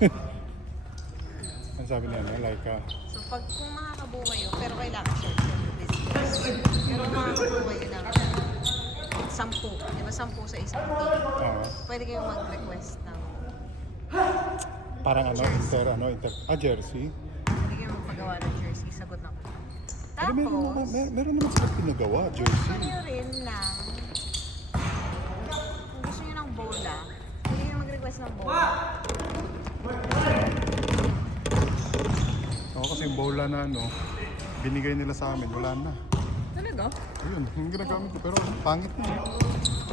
Ang sabi niya, no? Like, So pag kung makakabuo kayo, pero kailangan short business. Pero kung makakabuo kayo ng 10, di ba 10 sa isang team? Pwede kayong mag-request ng parang jersey. pwede kayong magpagawa ng jersey, sagot na ko. Ano, Tapos, meron naman sila pinagawa, jersey. gusto nyo rin ng kung gusto nyo ng bola, pwede kayong mag-request ng bola. Ako kasi yung bola na binigay nila sa amin, wala na. Talaga? Ayun, yung ginagamit ko, pero pangit na.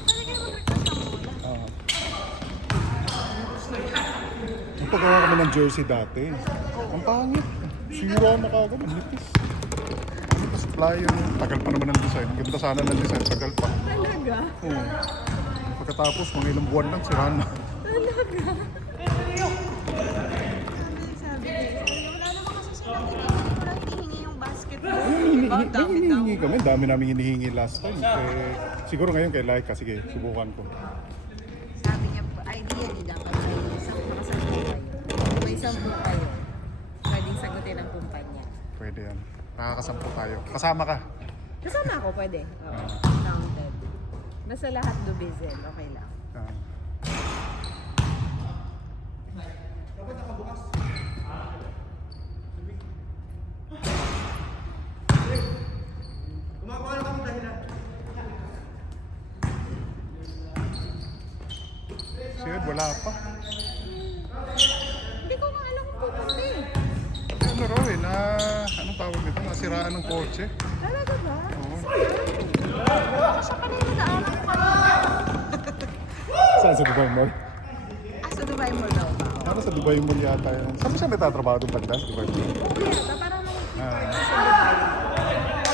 Pwede kayong mag-request ng bola. Nagpagawa kami ng jersey dati. Ang pangit. Sira na kagad, ang nipis. Tapos flyer, tagal pa naman ang design. Ganda sana ng design, tagal pa. Talaga? Oo. Pagkatapos, mga ilang buwan lang, sira na. Talaga? Sabi wala naman kasi sila wala hinihingi yung basketball. Diba? Hinihingi kami, dami namin hinihingi last time. Siguro ngayon kay Laika, sige, subukan ko. Sabi niya, ideally dapat may isang makasampu kayo. May 10 kayo. Pwedeng sagutin ang kumpanya. Pwede yan. Nakakasampu tayo. Kasama ka. Kasama ako, pwede. Oo. Counted. Basta lahat dubizel, okay lang. Sige, wala pa. Hindi ko nga alam kung pupunta eh. Ano raw anong tawag nito? Nasiraan ng kotse. Talaga ba? Oo. Sa kanila daanan ko kanina. Saan sa Dubai Mall? Sa Dubai Mall daw ba? Ano sa Dubai Mall yata yun? Saan mo siya nagtatrabaho doon banda sa Dubai Mall? Oo yata, parang nag-park sa Dubai.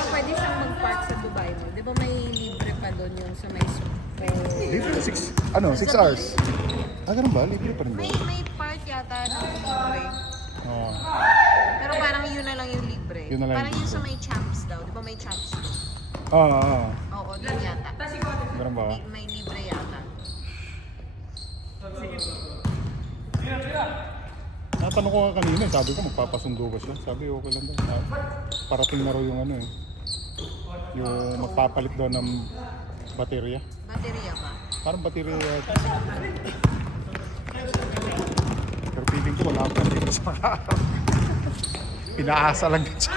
Pwede siyang mag-park sa Dubai Mall. Di ba may libre pa doon yung sa may Libre? 6 hours? Ganun ba? Libre pa rin ba? May part yata ng libre. Oo. Pero parang yun na lang yung libre. Yun na lang Parang yung yun sa may champs daw. Di ba may champs doon? Oo, doon yata. Ganun ba? May libre yata. Natanong ko nga kanina, sabi ko magpapasundo ba siya? Sabi okay lang daw. Parating na raw yung yung magpapalit daw ng baterya. Baterya ba? Parang baterya yata. Pero feeling ko wala pa dito sa pinaasa lang din siya.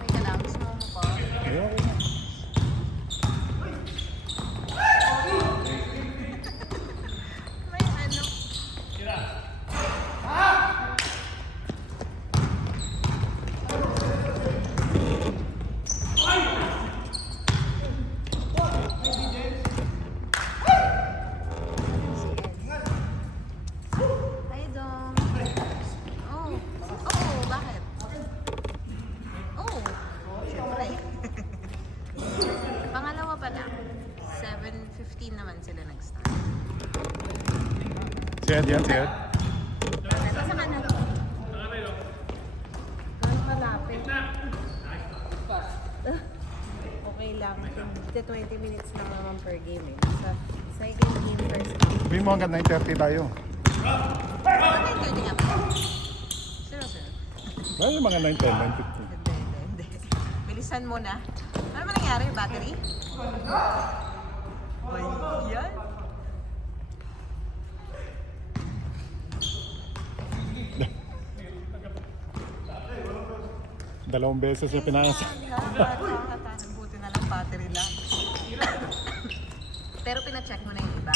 May kalabas mo pa. Ayoko na. May ano. Hi, Dom. Bakit? Siyempre. Pangalawa pa lang. 7:15 naman sila nag-start. Si Ed yan, si Ed. Nasa kanan. Gano'ng kalapit? Okay lang. 20 minutes lang naman per game eh. Sa second game first half. Sabihin mo hanggang 9:30 tayo. Bakit pwede nga ba? Sir. Ay, mga 9:10, 9:15. Hindi. Bilisan mo na. Ano ba nangyari? Battery? Ay, yan. Dalawang beses niya pinasa. Buti na lang battery lang. Pero pina-check mo na yung iba.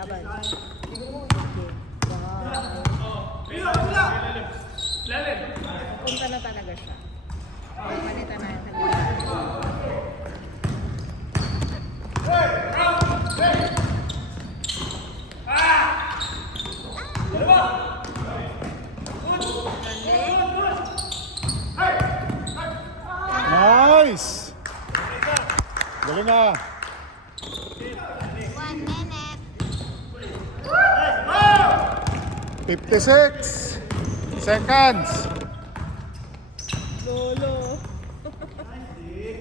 Laban. Sige. Punta na talaga siya. Palitan na yung talaga. Nice! Galing ah. 1 minute. 56 seconds. Lolo.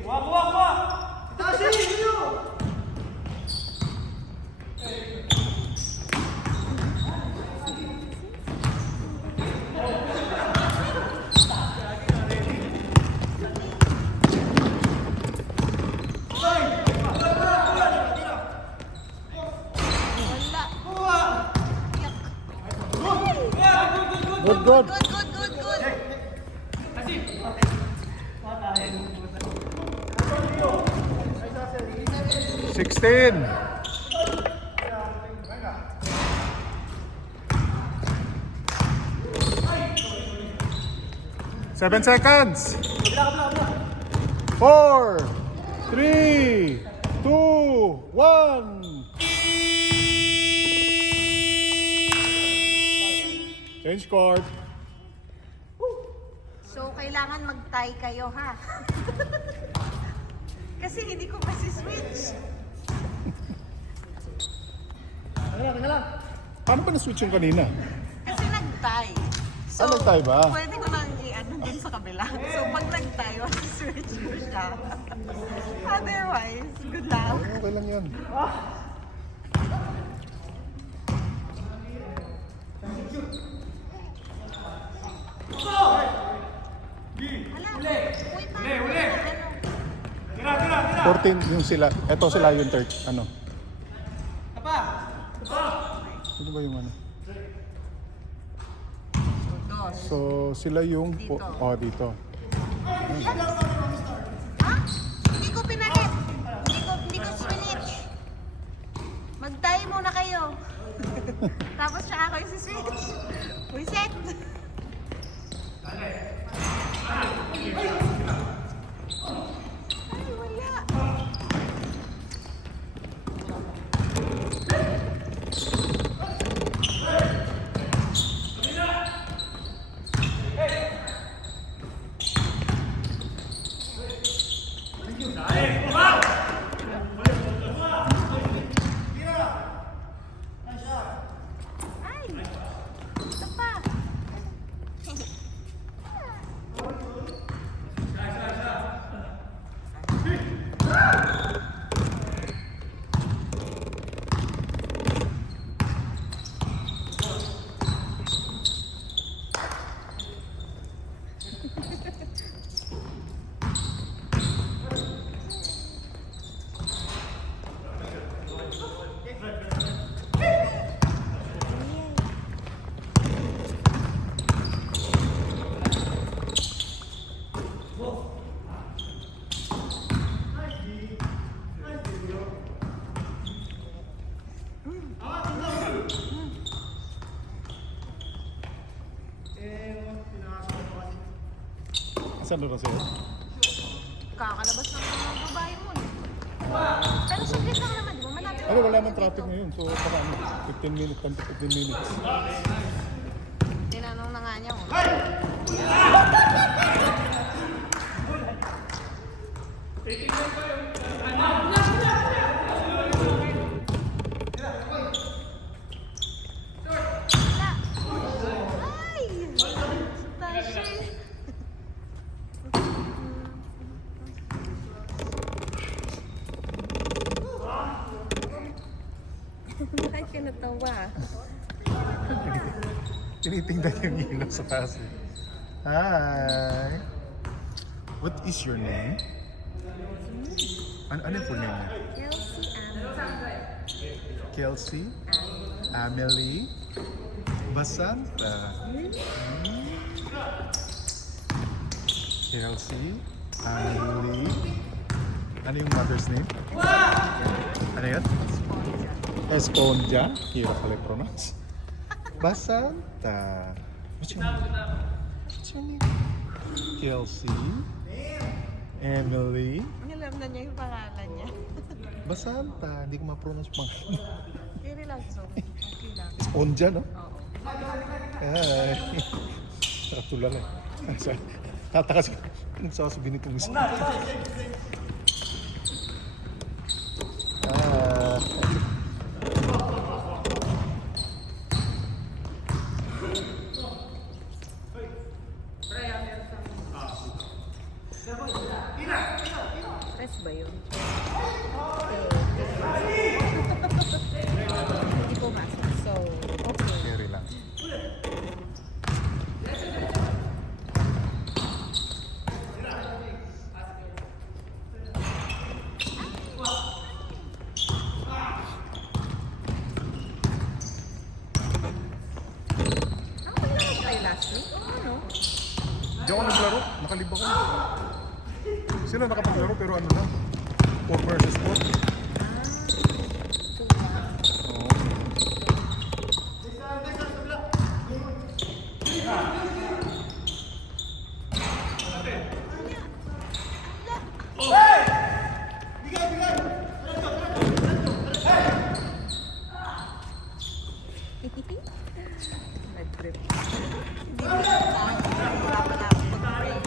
Wala. Good, good. Good. 16. Seven seconds. 4, 3, 2, 1. Change court. So, kailangan mag-tie kayo, ha? Kasi hindi ko kasi switch. Paano ba na-switch yung kanina? Kasi nag-tie. So, nag-tie ba? pwede ko nang i-ano dun sa kabila. So, pag nag-tie, switch ko siya. Otherwise, good luck. Okay lang yan. Wala. Uy, paano? 14 yung sila. Ito sila yung third. Ano? Ano ba yung ano? Dos. So, sila yung... Dito. Oh, dito. Ha? Hindi ko pinakit. Hindi ko switch. Mag-tie muna kayo. Tapos siya ako yung switch. Reset. Ay, wala. Ay, ito pa. Saan doon sa'yo? Kakalabas ng mga babae mo. Pero saglit lang naman, di ba? Malapit Ano, wala nang traffic ngayon. So, baka ano, 15 minutes, 10 to 15 minutes. Tinanong na nga niya. Oh. Wala. Ay! Tashi. Bakit ka natawa? Tinitingnan yung ilaw sa taas eh. Hi! What is your name? Ano yung full name niya? Kelsey, Amelie, Basanta. Kelsey, Amelie. Ano yung mother's name? Ano yan? Sponsor. Esponja. Hirap pala i-pronounce. Basanta. What's your name? What's your name? Kelsey. Emily. Alam na niya yung pangalan niya. Basanta. Hindi ko ma-pronounce pangalan. Very lang so. Okay lang. Esponja, no? Oo. Ay. Nakatulala. Tataka siya. Anong sasabihin nitong isa? Stress ba yun? Hindi po masok. So, okay. Carry lang. Ako lang tayo last week. Ano? Hindi ako naglaro. Nakalib ako. Sila nakapaglaro pero ano lang. 4 versus 4. Oo. Nag-trip. Hindi mo siya wala pala ako mag-pray.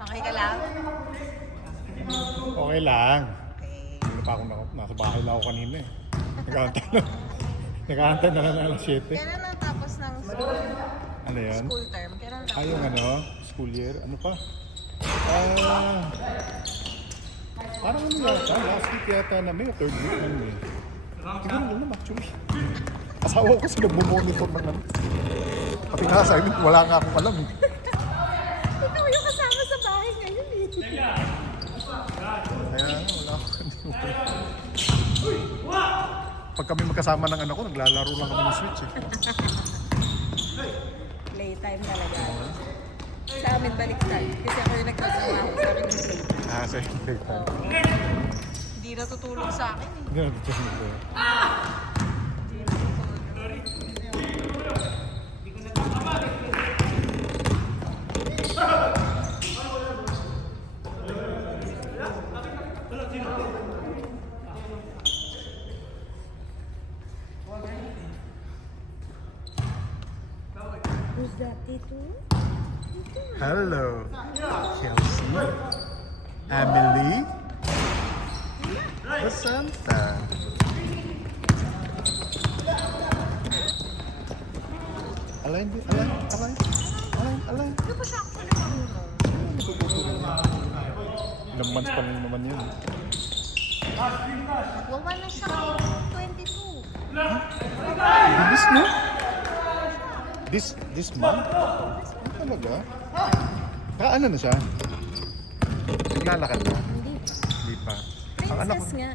Okay ka lang? Okay lang. Okay. Hindi pa ako nasa bahay lang ako kanina eh. Nag-aantay na. Nag-aantay na lang ng alas 7. Kailan na tapos ng school, Ano yan? school term? Kailan tapos? Ay, yung ano, school year. Ano pa? Parang ano yata, last week yata na may, third week na may. Siguro naman actually. Asawa ko kasi nagmumonitor ng ano. Pati nga assignment, wala nga akong alam eh. Ikaw yung kasama sa bahay ngayon eh. Kaya wala akong Pag kami magkasama ng anak ko, naglalaro lang kami ng Switch eh. Playtime talaga. Sa amin baliktad. Kasi ako yung nagtatrabaho sa akin yung playtime. Sa playtime. Hindi natutulog sa akin eh. Hindi na dito sa mga. Hindi natutulog. Who's that, Tito? Hello, Kelsey, Emily, Basanta. Alain, Alain. Ano pa siya ako nagpapuro? Ilang months pa lang naman yun. Nagwawa na siya 22. Bilis, no? This month? Ano talaga? Ano na siya? Naglalakad na? Hindi pa. Hindi pa. Ang anak Princess ko, nga.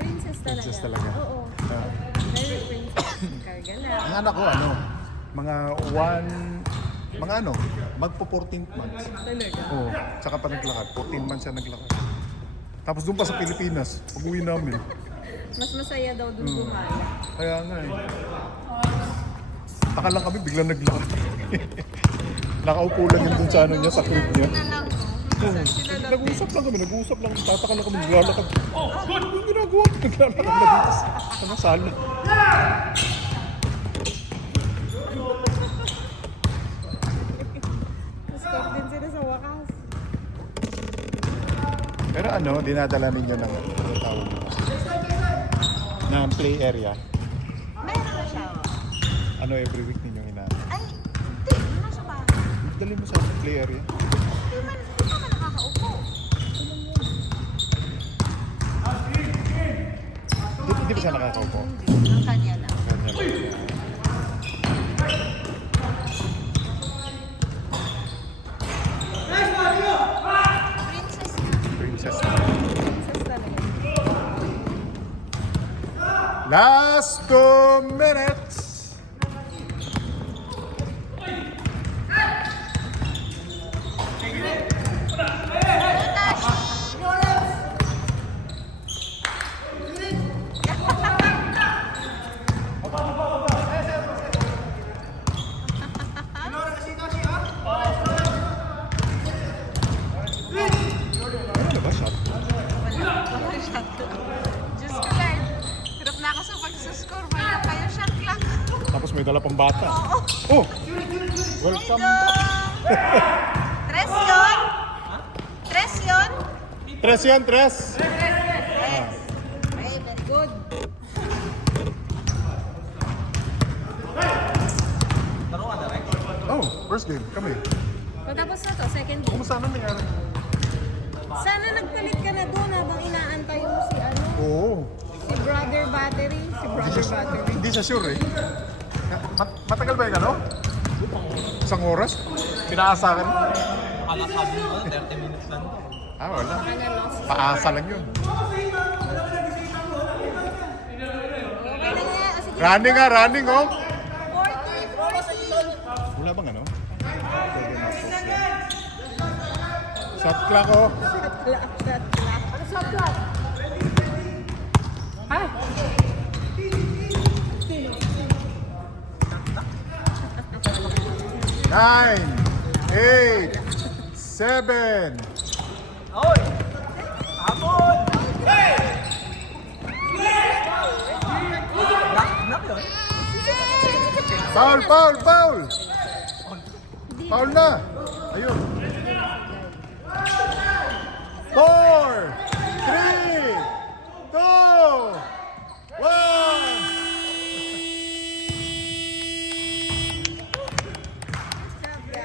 Princess talaga. Princess talaga. Oo. Ah. Very princess. Karga lang. ang anak ko magpo 14th months. Talaga. Oo, tsaka pa naglakad. 14 months siya naglakad. Tapos doon pa sa Pilipinas, pag-uwi namin. Mas masaya daw dun gumala. Kaya nga eh. Taka lang kami, biglang naglakad. Nakaupo lang yun dun sa ano niya, sa crib niya. Na lang, no? Nag-uusap lang kami. Tataka lang kami, naglalakad. Ano yung ginagawa? Naglalakad na dito. Ano, sala. Mascot din sila sa wakas. Pero ano, dinadala ninyo ng ano tawag nito? Na play area. Meron na siya. Ano every week ninyong ina? Ay, hindi. Nasa bahay. Dali mo sa play area. Hindi pa man nakakaupo. Hindi ba siya nakakaupo? Hindi. Ang kanya lang. Last 2 minutes. Ano ba shot? Wala. Wala shot. Diyos ko lang. Hirap na ako sa pagsuscore. Wala kayo shot lang. Tapos may dala pang bata. Oo. Oh! Welcome. Tres yun? Tres yun? Tres yan, tres. Yes. Okay, very good. Oh, first game. Kami. Patapos na to, second game. Kumusta na nangyari? Sana nagpalit ka na doon habang inaantay mo si ano, Oo. si Brother Battery. Si Brother Battery. Hindi siya sure eh. Matagal ba yung ano? Isang oras? Pinaasakan? Alas sabi mo, 30 minutes lang to. Ah, wala. Ano, lost. Paasa lang yun. Okay na nga. O, sige. Running nga, running oh. 40. Wala bang ano? Pwede na po siya. Shot clock oh. Ano sa plot? Ay! 9, 8, 7. Oy! Habol! Knock yun? Foul, foul, foul! Foul na! Ayun.